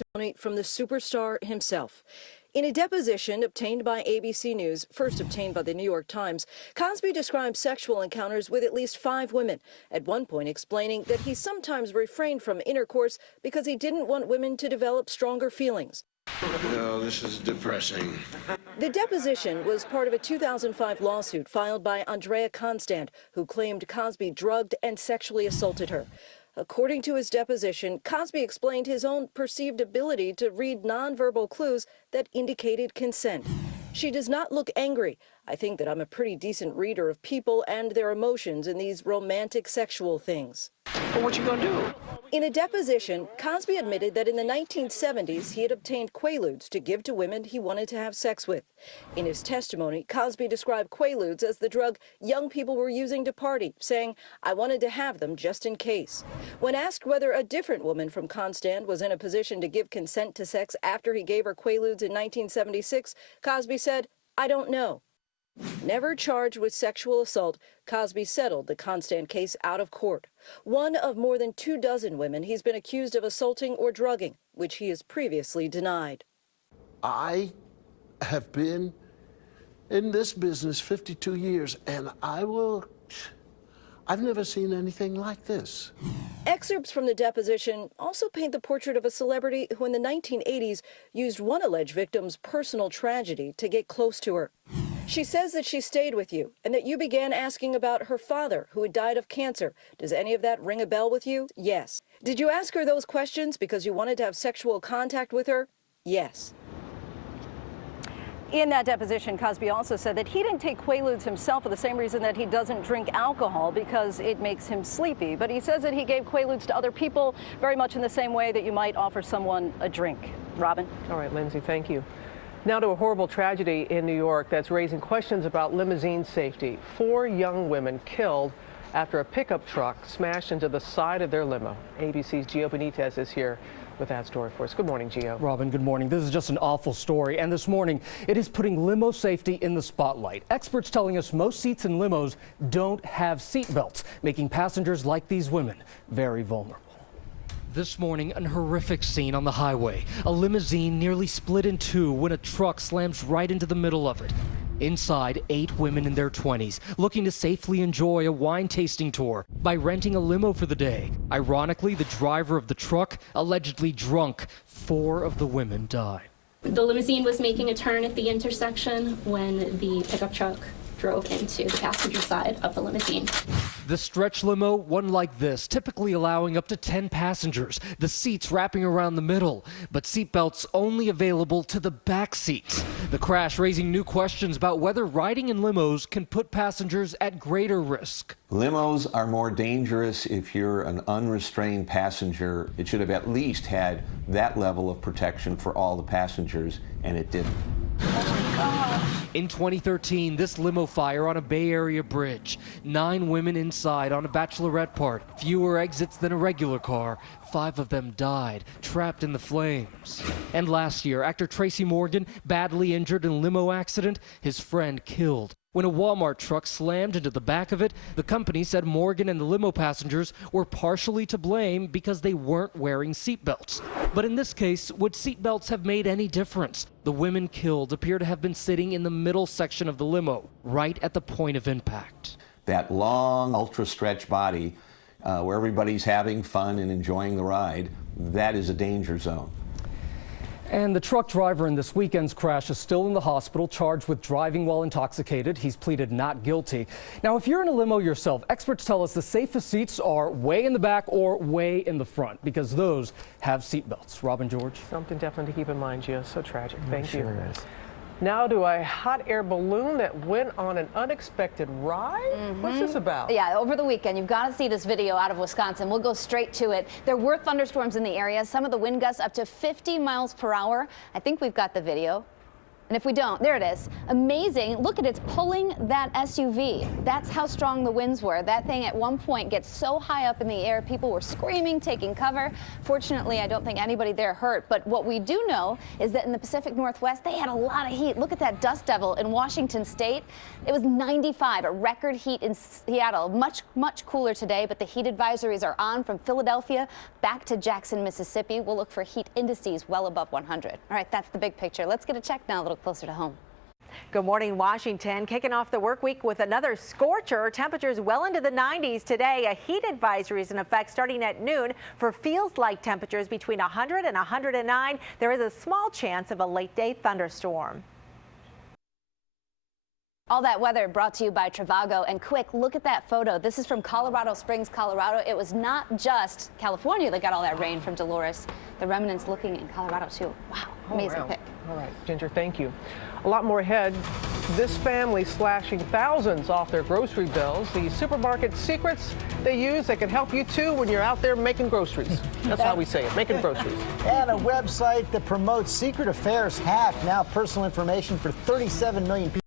testimony from the superstar himself. In a deposition obtained by ABC News, first obtained by the New York Times, Cosby described sexual encounters with at least 5 women, at one point explaining that he sometimes refrained from intercourse because he didn't want women to develop stronger feelings. No, this is depressing. The deposition was part of a 2005 lawsuit filed by Andrea Constand, who claimed Cosby drugged and sexually assaulted her. According to his deposition, Cosby explained his own perceived ability to read nonverbal clues that indicated consent. She does not look angry. I think that I'm a pretty decent reader of people and their emotions in these romantic sexual things. Well, what you gonna do? In a deposition, Cosby admitted that in the 1970s he had obtained Quaaludes to give to women he wanted to have sex with. In his testimony, Cosby described Quaaludes as the drug young people were using to party, saying, "I wanted to have them just in case." When asked whether a different woman from Constand was in a position to give consent to sex after he gave her Quaaludes in 1976, Cosby said, "I don't know." Never charged with sexual assault, Cosby settled the Constand case out of court. One of more than 24 women he's been accused of assaulting or drugging, which he has previously denied. I have been in this business 52 years, and I've never seen anything like this. Excerpts from the deposition also paint the portrait of a celebrity who in the 1980s used one alleged victim's personal tragedy to get close to her. She says that she stayed with you and that you began asking about her father, who had died of cancer. Does any of that ring a bell with you? Yes. Did you ask her those questions because you wanted to have sexual contact with her? Yes. In that deposition, Cosby also said that he didn't take Quaaludes himself for the same reason that he doesn't drink alcohol, because it makes him sleepy. But he says that he gave Quaaludes to other people very much in the same way that you might offer someone a drink. Robin? All right, Lindsay, thank you. Now to a horrible tragedy in New York that's raising questions about limousine safety. 4 young women killed after a pickup truck smashed into the side of their limo. ABC's Gio Benitez is here with that story for us. Good morning, Gio. Robin, good morning. This is just an awful story, and this morning it is putting limo safety in the spotlight. Experts telling us most seats in limos don't have seat belts, making passengers like these women very vulnerable. This morning, an horrific scene on the highway. A limousine nearly split in two when a truck slams right into the middle of it. Inside, 8 women in their 20s, looking to safely enjoy a wine tasting tour by renting a limo for the day. Ironically, the driver of the truck, allegedly drunk. 4 of the women died. The limousine was making a turn at the intersection when the pickup truck drove into the passenger side of the limousine. The stretch limo, one like this, typically allowing up to 10 passengers, the seats wrapping around the middle, but seatbelts only available to the back seats. The crash raising new questions about whether riding in limos can put passengers at greater risk. Limos are more dangerous if you're an unrestrained passenger. It should have at least had that level of protection for all the passengers, and it didn't. In 2013, this limo fire on a Bay Area bridge. 9 women inside on a bachelorette party. Fewer exits than a regular car. 5 of them died, trapped in the flames. And last year, actor Tracy Morgan, badly injured in a limo accident, his friend killed. When a Walmart truck slammed into the back of it, the company said Morgan and the limo passengers were partially to blame because they weren't wearing seatbelts. But in this case, would seatbelts have made any difference? The women killed appear to have been sitting in the middle section of the limo, right at the point of impact. That long, ultra-stretch body, where everybody's having fun and enjoying the ride, that is a danger zone. And the truck driver in this weekend's crash is still in the hospital, charged with driving while intoxicated. He's pleaded not guilty. Now, if you're in a limo yourself, experts tell us the safest seats are way in the back or way in the front, because those have seatbelts. Robin, George? Something definitely to keep in mind, Gio. So tragic. Thank you. Sure is. Now to a hot air balloon that went on an unexpected ride? What's this about? Yeah, over the weekend, you've got to see this video out of Wisconsin. We'll go straight to it. There were thunderstorms in the area, some of the wind gusts up to 50 miles per hour. I think we've got the video. And if we don't, there it is. Amazing. Look at it's pulling that SUV. That's how strong the winds were. That thing at one point gets so high up in the air, people were screaming, taking cover. Fortunately, I don't think anybody there hurt. But what we do know is that in the Pacific Northwest, they had a lot of heat. Look at that dust devil in Washington State. It was 95, a record heat in Seattle. Much, much cooler today, but the heat advisories are on from Philadelphia back to Jackson, Mississippi. We'll look for heat indices well above 100. All right, that's the big picture. Let's get a check now a little closer to home. Good morning, Washington. Kicking off the work week with another scorcher. Temperatures well into the 90s today. A heat advisory is in effect starting at noon for feels-like temperatures between 100 and 109. There is a small chance of a late-day thunderstorm. All that weather brought to you by Trivago. And quick, look at that photo. This is from Colorado Springs, Colorado. It was not just California that got all that rain from Dolores. The remnants looking in Colorado, too. Wow, amazing pic. All right, Ginger, thank you. A lot more ahead. This family slashing thousands off their grocery bills. The supermarket secrets they use that can help you too when you're out there making groceries. That's how we say it, making groceries. And a website that promotes secret affairs hacked. Now personal information for 37 million people.